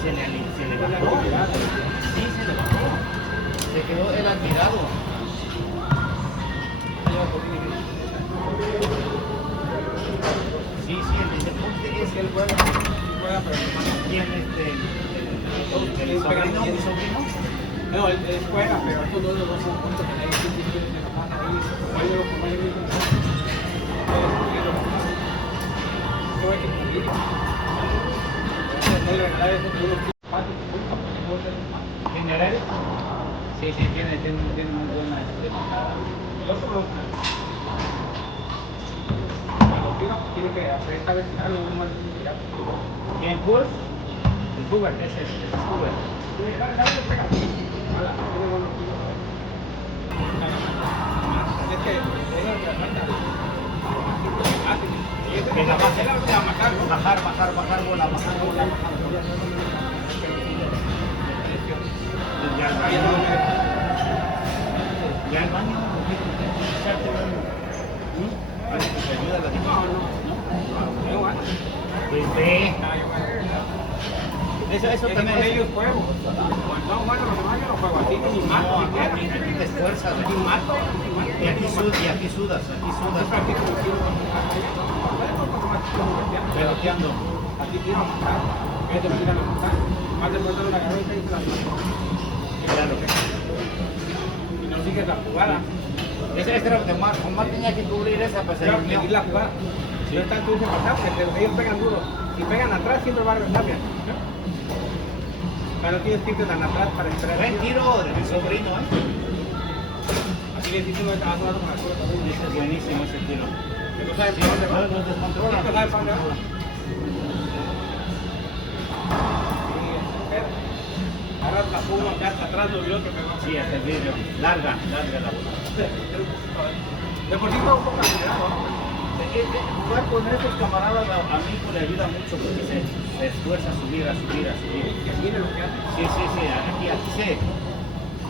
se le bajó. Sí, se le bajó. Se quedó él admirado. Sí, sí, el deporte es que él juega, pero ¿quién el sobrino? ¿Mi sobrino? No, él juega, pero estos dos son puntos que ahí sí tienen la mano ahí. ¿General? Sí, sí, tiene muy buena patada. Tiene que hacer esta vez algo más. ¿Quién, Kurt? El Hubert, ese es Hubert. Que la bajar bola. Ya el baño. ¿Te ayuda la Pues ve. Eso también es. Ellos juego. Cuando bueno, los demás yo no juego. A ti ni mato. No, aquí te esfuerzas. Ni mato. Y aquí sudas. Peloteando. Aquí quiero matar. Este me quiere matar. Más después de la cabeza y se la mato. Claro. Y no sigues la jugada. Ese era lo que Omar tenía que cubrir esa, pues se Pero durmió. seguir la jugada. Sí. No están tú dices matar porque ellos pegan duro. Si pegan atrás siempre va a regresar bien. Pero no tienes que irte tan atrás para esperar. Buen tiro de mi sobrino, Así le dicen a con la cuerda. Ese es buenísimo ese tiro. No sabe Sí, para dónde va. nos descontrola. No sabe para dónde va. Ahora la pongo acá hasta atrás, lo vio que me va a Sí, hasta el vidrio. Larga la bola. Deportivo un poco acelerado. Jugar con estos camaradas a mí pues, le ayuda mucho porque se esfuerza a subir. Que mire lo que hace. Sí, aquí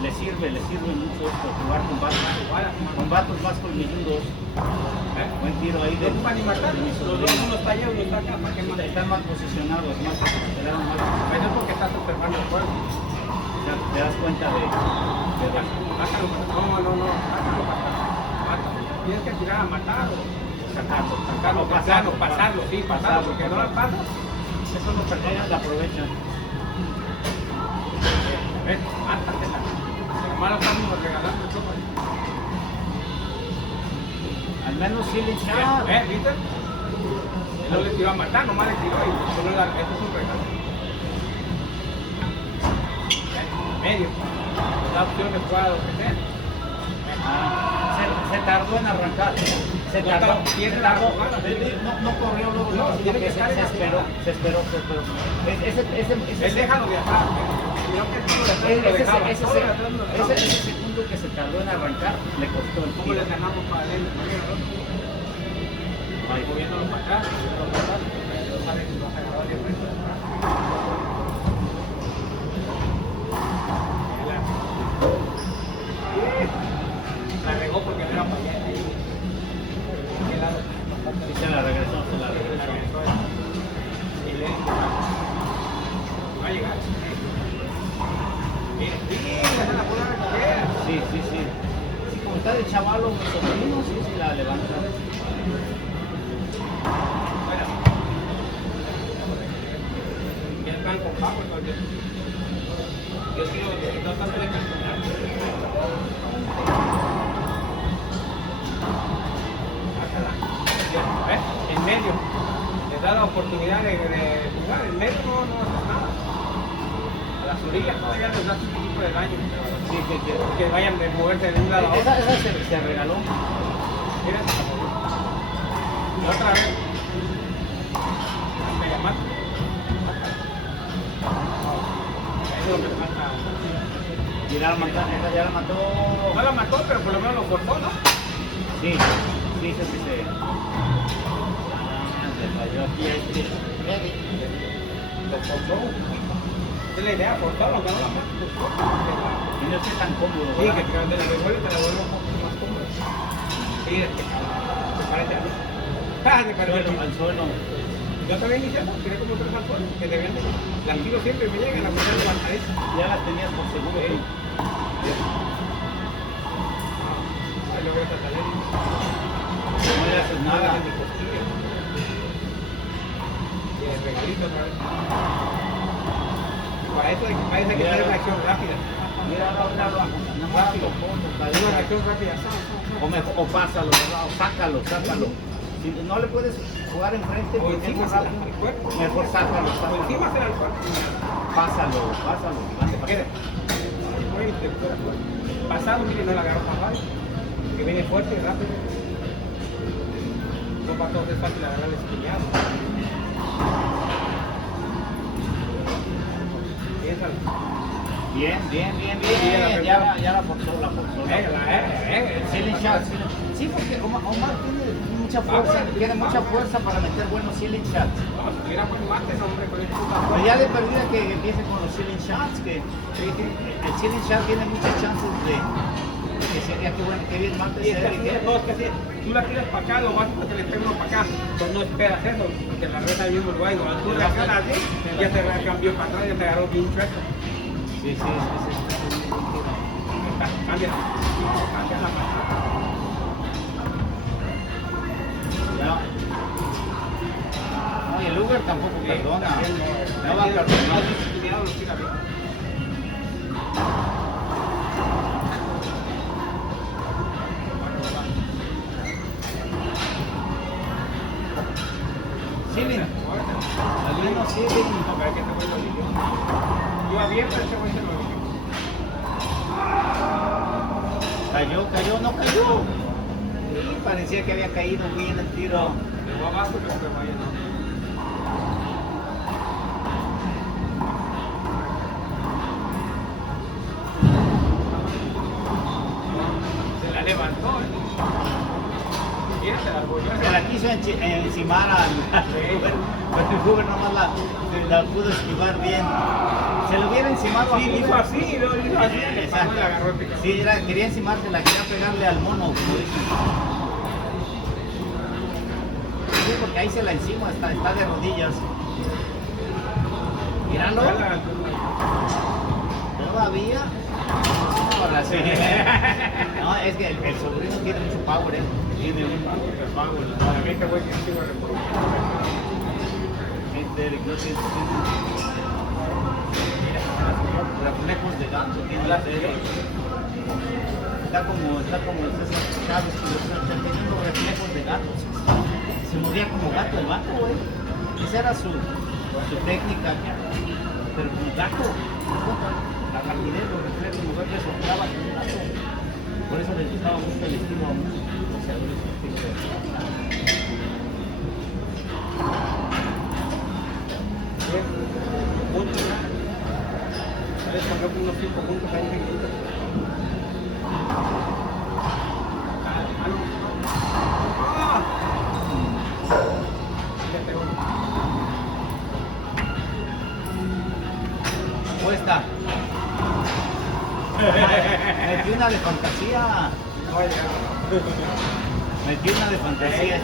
le sirve mucho esto, jugar con vatos más colmilludos. Buen tiro ahí No ocupa ni matar. de mi Los dos, sobrino. uno está allá, uno está acá. ¿Para qué más? Están mal posicionados, se dan mal. Eso es porque está súper mal el juego. Te das cuenta de Mátalo, no. Mátalo. Tienes que tirar a matar o sacarlo, pasarlo, porque no la pasas. Eso no perdona. la aprovechan. Mátatela. Hermano, estamos regalando el sopa. Al menos sí le echaba. ¿Viste? No le tiró a matar, nomás le tiró y solo la. Esto es un regalo. Medio. La opción de jugada, lo que sea. Se tardó en arrancar. Se tardó. No corrió luego. No, Sino tiene que que estar en la se esperó. Él déjalo de atrás. Creo que tú lo dejaba. Ese segundo que se tardó en arrancar le costó el ¿Cómo tiro. le ganamos para adentro? Moviéndolo para acá, no sabe que lo vas a agarrar de vuelta. La regó porque no era para allá. Y se la regresó. Y le va a llegar. Mira, esa la puedo recoger. Sí. Como está de chavalo, mi sobrino, sí la levanta. Y el plan con papo, entonces. Yo quiero tratar de calcular. ¿Ves? En medio. Les da la oportunidad de jugar. En medio no haces nada. A las orillas todavía les da un poquito de daño. Sí, Que vayan de moverse de un lado a otro. esa se regaló. Mira, y otra vez. Me llamaste. Ahí es donde falta. Ya la mató. No la mató, pero por lo menos lo cortó, ¿no? Sí, se falló aquí a este. Lo cortó. Esa es la idea, cortarlo, que no la mates. Y no esté tan cómodo. Sí, ¿verdad? que te la devuelve y te la vuelve un poco más cómoda. Sí, se parece a mí. Se parece a mí. Al suelo. Yo también hice eso, tiene como 3 alcoholes que te venden. Las tiro siempre me llegan, las mujeres levantaditas. Ya las tenías por seguro. Sí. tú. Ay, lo voy a tratar de No le haces nada. de mi costilla. Y el regalito otra vez. Para eso hay que Mira, tener reacción rápida. Mira, ahora no rápido, Una reacción rápida. o pásalo, ¿verdad? O sácalo. Si no le puedes jugar enfrente, O porque es encima muy se la rápido. el cuerpo. Mejor sácalo. O encima se la el cuerpo. Pásalo. Quede. Pasado, mire, no la agarró tan fácil. Que viene fuerte y rápido. No para todos es fácil agarrar el espinado. Piénsalo. Bien. Ya la forzó. Ceiling shot. Sí, porque Omar tiene mucha fuerza para meter buenos ceiling shots. No, si tuviera buen mate, no, hombre, con el Pero ya le perdí a que empiece con los ceiling shots, que el ceiling shot tiene muchas chances de que sería que bien mate Y es ser que así de todos, que así, tú la tiras para acá, lo básico que le pega uno para acá, pues no esperas eso, porque la reta del mismo lugar, y cuando tú la ganas así, ya te cambió para atrás, ya te agarró bien chueco. Sí. Cambia la mano. Ya. No, y el Uber tampoco perdona. No va a perdonar. Cuidado, lo tira bien. Ceiling. Al menos ceiling. Yo abierto ese güey se lo dije. Cayó, no cayó. Sí, parecía que había caído bien el tiro. Le voy abajo y luego me vaya, ¿no? Se la levantó, Mira, se la volvió a Se la quiso encimar al Uber, pero el Uber nomás la pudo esquivar bien. Se lo hubiera encimado Sí, hizo así, y luego hizo así, le pasó y le agarró el picado. Sí, quería encimársela, quería pegarle al mono, como dicen. Sí, porque ahí se la encima, está de rodillas. Míralo. Todavía. Ahora sí. No, es que el sobrino tiene mucho power, Tiene un power. Para mí este güey que sí lo reproduce. Reflejos de gato, tiene la serie. Está como César Chávez, está teniendo reflejos de gato. Se movía como gato el vato, güey. Esa era su técnica, pero como gato. La rapidez, los reflejos, moverle soplaba como un gato. Por eso les gustaba mucho el estilo a muchos boxeadores ¿Sabes cuando unos 5 puntos ahí en Apuesta. Metí una de fantasía. Metí una de fantasía.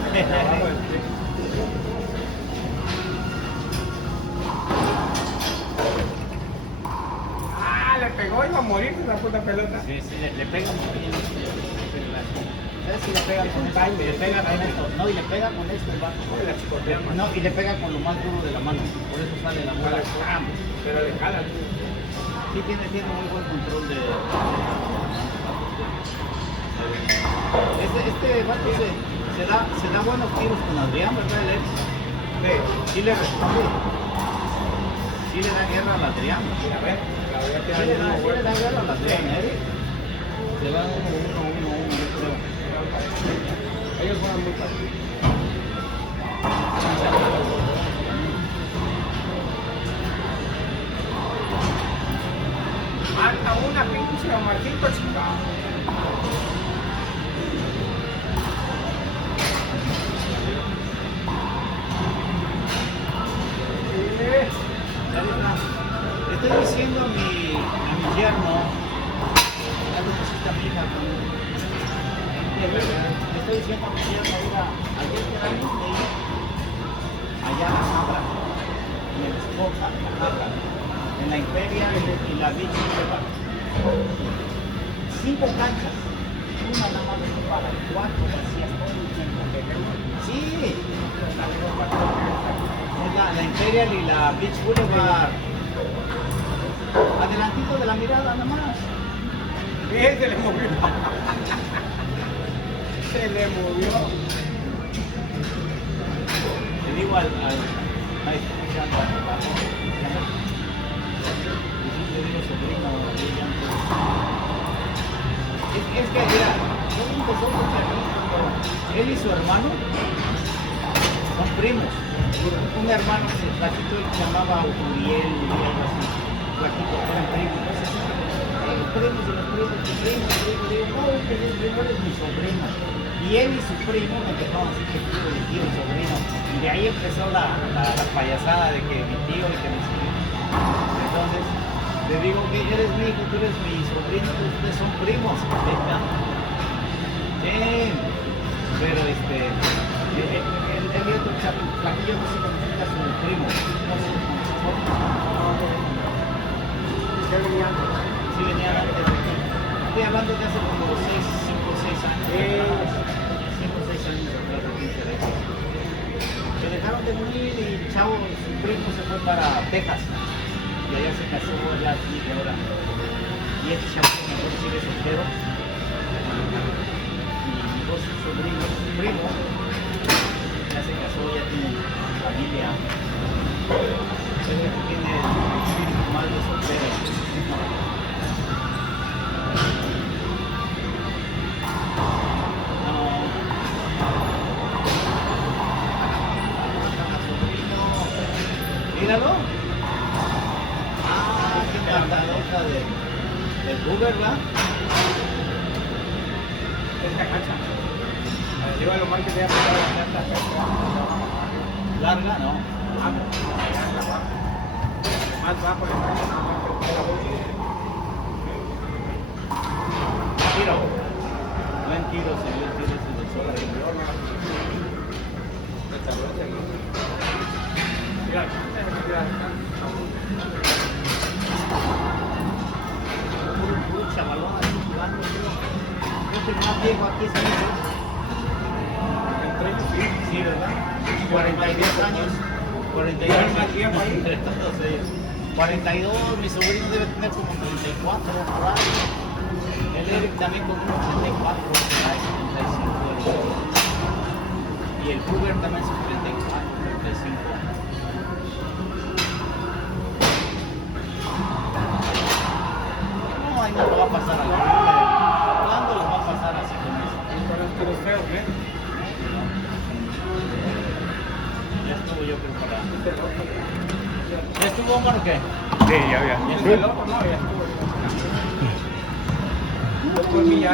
Le pegó, iba a morirse la puta pelota. Sí, le pega muy bien. ¿Sabes si le pega con esto? Le pega con esto. No, y le pega con esto el vato. No, y le pega con lo más duro de la mano. Por eso sale la bola. Pero le cala. Sí, tiene muy buen control de. Este vato se da buenos tiros con Adrián, ¿verdad, Alex? Sí le responde. Sí le da guerra al Adrián. A ver, Sí le da guerra al Adrián, Se va 1-1, yo creo. ellos juegan muy fácil. Marca una pinche Marquito chica. Estoy diciendo a mi yerno, algo que hiciste a mi hija, le estoy diciendo a mi yerno, mira, ayer que era allá en la Habra, en el Escoja, en la Habra, en la Imperial y la Beach Boulevard. 5 canchas, una nada más ocupada, 4 vacías todo el tiempo. Sí, es la Imperial y la Beach Boulevard. Adelantito de la mirada nada más. Bien, se le movió. Se le movió. Le digo al maestro que se anda le digo sobrino, es que mira, todo empezó porque él y su hermano son primos. Un hermano que se platito y se llamaba Uriel, algo así. Platito, eran primos. Primos y los primos, digo, no, es que el primo es mi sobrino. Y él y su primo me empezaron así que tío, mi tío, sobrino. Y de ahí empezó la payasada de que mi tío y que mi sobrino. Entonces, le digo que eres mi hijo, tú eres mi sobrino, ustedes son primos. ¿Verdad? Bien. Pero el otro flaquillo no se comunica a su primo. No sé ¿Qué venía antes? sí, venía antes de aquí. Estoy hablando de hace como 5 o 6 años. 5 o 6 años atrás de 15 de esos. Se dejaron de unir y chavo, su primo se fue para Texas. Y allá se casó, ya aquí de ahora. Y este chavo mejor sigue soltero. Y mis 2 sobrinos, su primo, ya se casó, ya tiene familia. Es el que tiene el espíritu más de soltero. Míralo. Ah, qué encantadota del Uber, ¿verdad? Esta cancha. Arriba lo más que te ha pasado la llanta. Larga, no. Más va por el cancha, nada más que Tiro. Buen tiro, señor, tiro ese del sol. Un chavalón así jugando, creo que el más viejo aquí es el sí, ¿verdad? 42 años. 42 más tiempo ahí. entre todos ellos. 42, mi sobrino debe tener como 34 por ahí. El Eric también como unos 34, por ahí, 35. Y el Uber también son 34, 35. No, ahí no lo va a pasar al Uber. ¿Cuándo lo va a pasar así con eso? Con los tiros feos, ¿eh? Ya estuvo yo creo para... ¿Ya estuvo Omar o qué? Sí, ya. Y el loco, no, ya estuvo. Después ya